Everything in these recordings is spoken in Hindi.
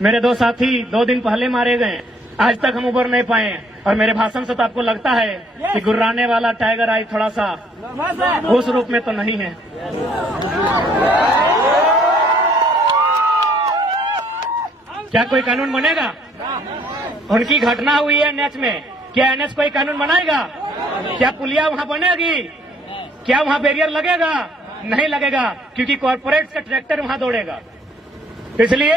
मेरे दो साथी 2 दिन पहले मारे गए, आज तक हम उबर नहीं पाए। और मेरे भाषण से तो आपको लगता है कि गुर्राने वाला टाइगर आई थोड़ा सा उस रूप में तो नहीं है। क्या कोई कानून बनेगा? उनकी घटना हुई है एनएच में, क्या एनएच कोई कानून बनाएगा? क्या पुलिया वहां बनेगी? क्या वहां बैरियर लगेगा? नहीं लगेगा, क्योंकि कॉर्पोरेट का ट्रैक्टर वहां दौड़ेगा। इसलिए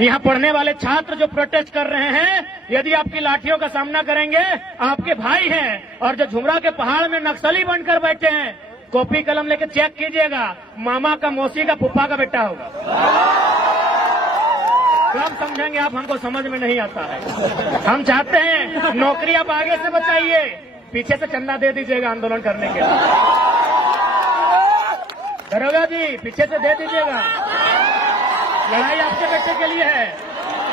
यहाँ पढ़ने वाले छात्र जो प्रोटेस्ट कर रहे हैं, यदि आपकी लाठियों का सामना करेंगे, आपके भाई हैं। और जो झुमरा के पहाड़ में नक्सली बनकर बैठे हैं, कॉपी कलम लेके चेक कीजिएगा, मामा का, मौसी का, फूफा का बेटा होगा। कब समझेंगे आप? हमको समझ में नहीं आता है। हम चाहते हैं नौकरी आप आगे से बचाइए, पीछे से चंदा दे दीजिएगा आंदोलन करने के लिए। दरोगा जी, पीछे से दे दीजिएगा। लड़ाई आपके बेटे के लिए है।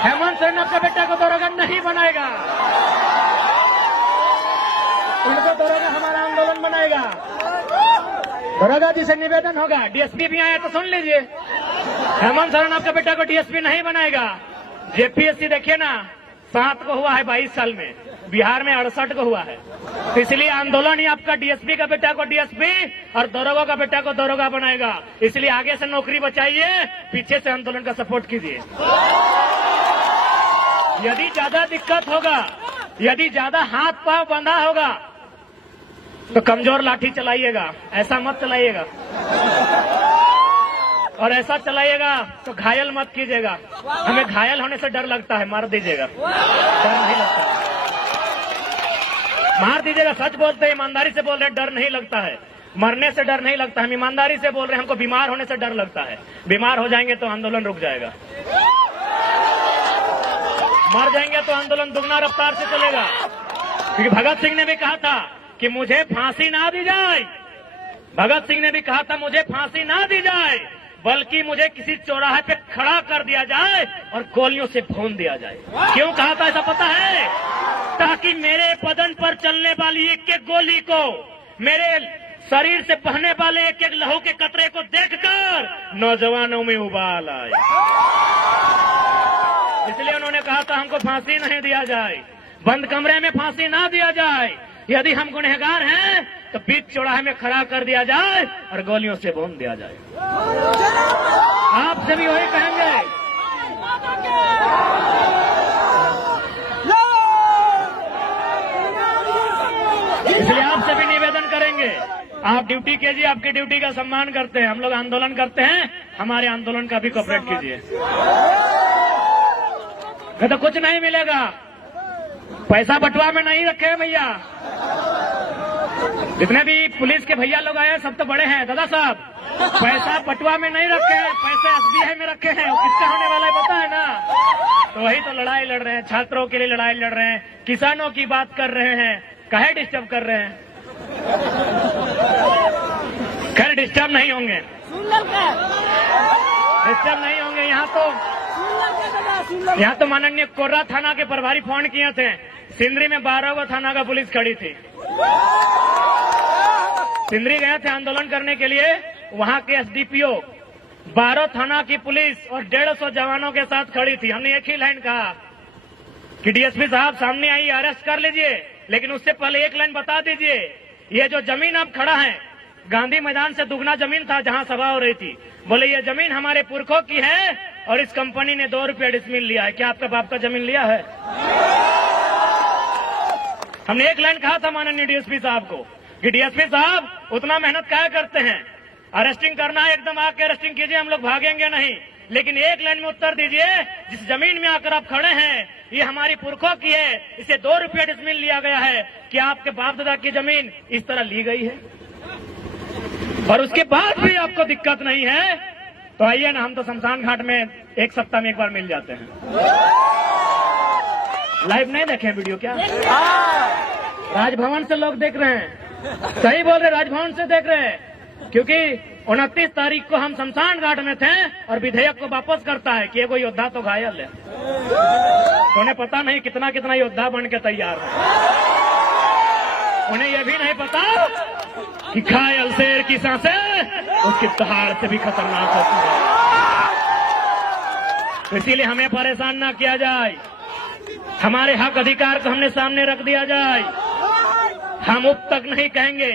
हेमंत सोरेन आपके बेटे को दरोगा नहीं बनाएगा, उनको दरोगा हमारा आंदोलन बनाएगा। दरोगा जी से निवेदन होगा, डीएसपी भी आया तो सुन लीजिए, हेमंत सोरेन आपके बेटा को डीएसपी नहीं बनाएगा। जेपीएससी देखिए ना, 7 को हुआ है 22 साल में, बिहार में 68 को हुआ है। तो इसलिए आंदोलन ही आपका डीएसपी का बेटा को डीएसपी और दरोगा का बेटा को दरोगा बनाएगा। इसलिए आगे से नौकरी बचाइए, पीछे से आंदोलन का सपोर्ट कीजिए। यदि ज्यादा दिक्कत होगा, यदि ज्यादा हाथ पांव बंधा होगा, तो कमजोर लाठी चलाइएगा, ऐसा मत चलाइएगा। और ऐसा चलाइएगा तो घायल मत कीजिएगा। हमें घायल होने से डर लगता है, मार दीजिएगा, डर नहीं लगता है। मार दीजिएगा, सच बोलते हैं, ईमानदारी से बोल रहे हैं, डर नहीं लगता है। मरने से डर नहीं लगता, हम ईमानदारी से बोल रहे हैं। हमको बीमार होने से डर लगता है, बीमार हो जाएंगे तो आंदोलन रुक जाएगा, मर जाएंगे तो आंदोलन दुगना रफ्तार से चलेगा। क्योंकि भगत सिंह ने भी कहा था कि मुझे फांसी ना दी जाए, भगत सिंह ने भी कहा था मुझे फांसी ना दी जाए, बल्कि मुझे किसी चौराहे पे खड़ा कर दिया जाए और गोलियों से भून दिया जाए। क्यों कहा था ऐसा पता है? ताकि मेरे बदन पर चलने वाली एक एक गोली को, मेरे शरीर से बहने वाले एक एक लहू के कतरे को देखकर नौजवानों में उबाल आए। इसलिए उन्होंने कहा था हमको फांसी नहीं दिया जाए, बंद कमरे में फांसी ना दिया जाए। यदि हम गुनहगार हैं तो बीच चौराहे में खड़ा कर दिया जाए और गोलियों से भून दिया जाए। आपसे भी वही कहेंगे। इसलिए आपसे भी निवेदन करेंगे, आप ड्यूटी कीजिए, आपकी ड्यूटी का सम्मान करते हैं। हम लोग आंदोलन करते हैं, हमारे आंदोलन का भी कोऑपरेट कीजिए। तो कुछ नहीं मिलेगा, पैसा बटुआ में नहीं रखे भैया। जितने भी पुलिस के भैया लोग आए सब तो बड़े हैं दादा साहब, पैसा पटुआ में नहीं रखे हैं, पैसे एसबीआई में रखे हैं। किसका होने वाला है पता है ना? तो वही तो लड़ाई लड़ रहे हैं, छात्रों के लिए लड़ाई लड़ रहे हैं, किसानों की बात कर रहे हैं। काहे डिस्टर्ब कर रहे हैं? खैर डिस्टर्ब नहीं होंगे, डिस्टर्ब नहीं होंगे। यहाँ तो माननीय कोर्रा थाना के प्रभारी फोन किए थे, सिंदरी में 12 गो थाना का पुलिस खड़ी थी। सिंदरी गए थे आंदोलन करने के लिए, वहां के एसडीपीओ 12 थाना की पुलिस और 150 जवानों के साथ खड़ी थी। हमने एक ही लाइन कहा कि डीएसपी साहब सामने आइए, अरेस्ट कर लीजिए, लेकिन उससे पहले एक लाइन बता दीजिए, ये जो जमीन अब खड़ा है, गांधी मैदान से दुगना जमीन था जहां सभा हो रही थी। बोले ये जमीन हमारे पुरखों की है और इस कंपनी ने 2 रुपया डिसमिल लिया है। क्या आपका बाप का जमीन लिया है? हमने एक लाइन कहा था माननीय डीएसपी साहब को कि डीएसपी साहब उतना मेहनत क्या करते हैं, अरेस्टिंग करना है एकदम आके अरेस्टिंग कीजिए, हम लोग भागेंगे नहीं, लेकिन एक लाइन में उत्तर दीजिए, जिस जमीन में आकर आप खड़े हैं ये हमारी पुरखों की है, इसे 2 रुपया डिसमिल लिया गया है। क्या आपके बाप दादा की जमीन इस तरह ली गई है? और उसके बाद भी आपको दिक्कत नहीं है तो आइए ना, हम तो शमशान घाट में 1 सप्ताह में एक बार मिल जाते हैं। लाइव नहीं देखे वीडियो क्या? राजभवन से लोग देख रहे हैं, सही बोल रहे, राजभवन से देख रहे हैं, क्योंकि 29 तारीख को हम शमशान घाट में थे और विधेयक को वापस करता है कि एगो योद्धा तो घायल है। तो उन्हें पता नहीं कितना कितना योद्धा बन के तैयार है। उन्हें यह भी नहीं पता कि घायल शेर की सांसें उसकी दहाड़ से भी खतरनाक होती है। इसीलिए हमें परेशान ना किया जाए, हमारे हक अधिकार को हमने सामने रख दिया जाए। हम उप तक नहीं कहेंगे,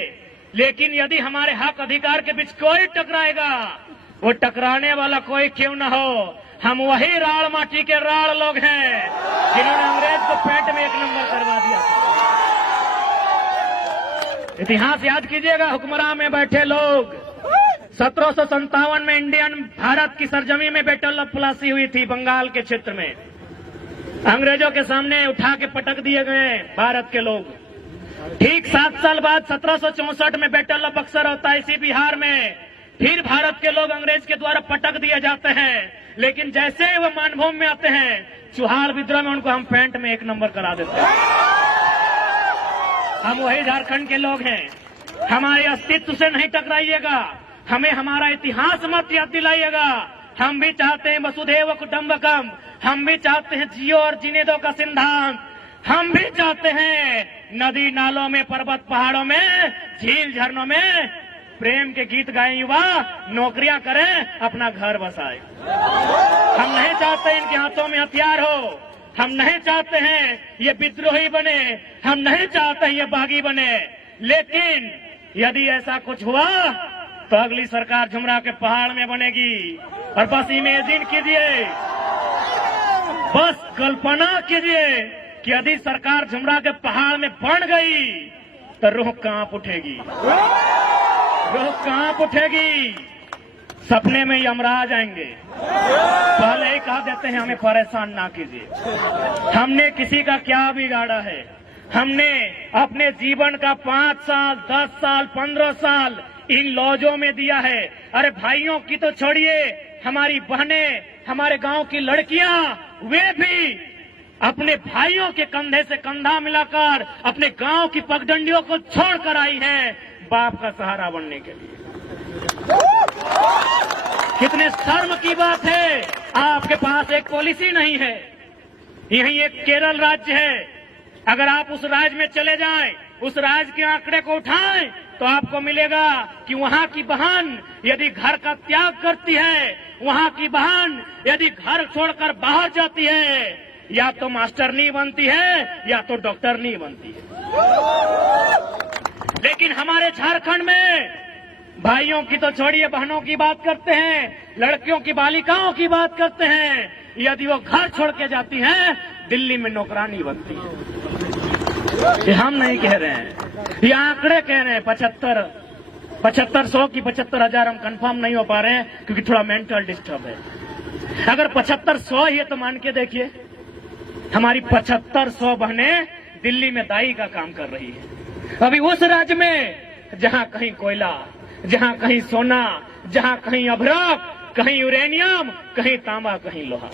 लेकिन यदि हमारे हक अधिकार के बीच कोई टकराएगा, वो टकराने वाला कोई क्यों न हो, हम वही राड़ माटी के राड़ लोग हैं जिन्होंने अंग्रेज को पेट में 1 नंबर करवा दिया था। इतिहास याद कीजिएगा, हुक्मरान में बैठे लोग 1757 में इंडियन भारत की सरजमी में बैटल ऑफ प्लासी हुई थी, बंगाल के क्षेत्र में। अंग्रेजों के सामने उठा के पटक दिए गए भारत के लोग। ठीक 7 साल बाद 1764 में बैटल ऑफ बक्सर होता है इसी बिहार में। फिर भारत के लोग अंग्रेज के द्वारा पटक दिए जाते हैं, लेकिन जैसे ही वो मानभूमि में आते हैं, चुहार विद्रोह में उनको हम पेंट में 1 नंबर करा देते हैं। हम वही झारखंड के लोग हैं, हमारे अस्तित्व से नहीं टकराइएगा, हमें हमारा इतिहास मत याद दिलाइएगा। हम भी चाहते हैं वसुधैव कुटुंबकम, हम भी चाहते हैं जियो और जीने दो का सिद्धांत, हम भी चाहते हैं नदी नालों में, पर्वत पहाड़ों में, झील झरनों में प्रेम के गीत गाएं युवा, नौकरियां करें, अपना घर बसाएं। हम नहीं चाहते इनके हाथों में हथियार हो, हम नहीं चाहते हैं ये विद्रोही बने, हम नहीं चाहते हैं ये बागी बने। लेकिन यदि ऐसा कुछ हुआ तो अगली सरकार झुमरा के पहाड़ में बनेगी। और बस इमेजिन कीजिए, बस कल्पना कीजिए कि यदि सरकार झुमरा के पहाड़ में बन गई तो रूह कांप उठेगी, रूह कांप उठेगी। सपने में यमराज आएंगे। पहले ही कहा देते हैं हमें परेशान ना कीजिए। हमने किसी का क्या बिगाड़ा है? हमने अपने जीवन का 5 साल, 10 साल, 15 साल इन लॉजों में दिया है। अरे भाइयों की तो छोड़िए, हमारी बहनें, हमारे गांव की लड़कियां, वे भी अपने भाइयों के कंधे से कंधा मिलाकर अपने गांव की पगडंडियों को छोड़कर आई हैं बाप का सहारा बनने के लिए। कितने शर्म की बात है, आपके पास एक पॉलिसी नहीं है। यही एक केरल राज्य है, अगर आप उस राज्य में चले जाएं, उस राज्य के आंकड़े को उठाएं तो आपको मिलेगा कि वहां की बहन यदि घर का त्याग करती है, वहां की बहन यदि घर छोड़कर बाहर जाती है, या तो मास्टरनी बनती है या तो डॉक्टरनी बनती है। लेकिन हमारे झारखंड में भाइयों की तो छोड़िए, बहनों की बात करते हैं, लड़कियों की, बालिकाओं की बात करते हैं, यदि वो घर छोड़ के जाती हैं, दिल्ली में नौकरानी बनती है। ये हम नहीं कह रहे हैं, ये आंकड़े कह रहे हैं। 7500 की 75,000 हम कंफर्म नहीं हो पा रहे हैं क्योंकि थोड़ा मेंटल डिस्टर्ब है। अगर 7500 ही है तो मान के देखिए, हमारी 7500 बहनें दिल्ली में दाई का काम कर रही है। अभी उस राज्य में जहां कहीं कोयला, जहां कहीं सोना, जहां कहीं अभ्रक, कहीं यूरेनियम, कहीं तांबा, कहीं लोहा।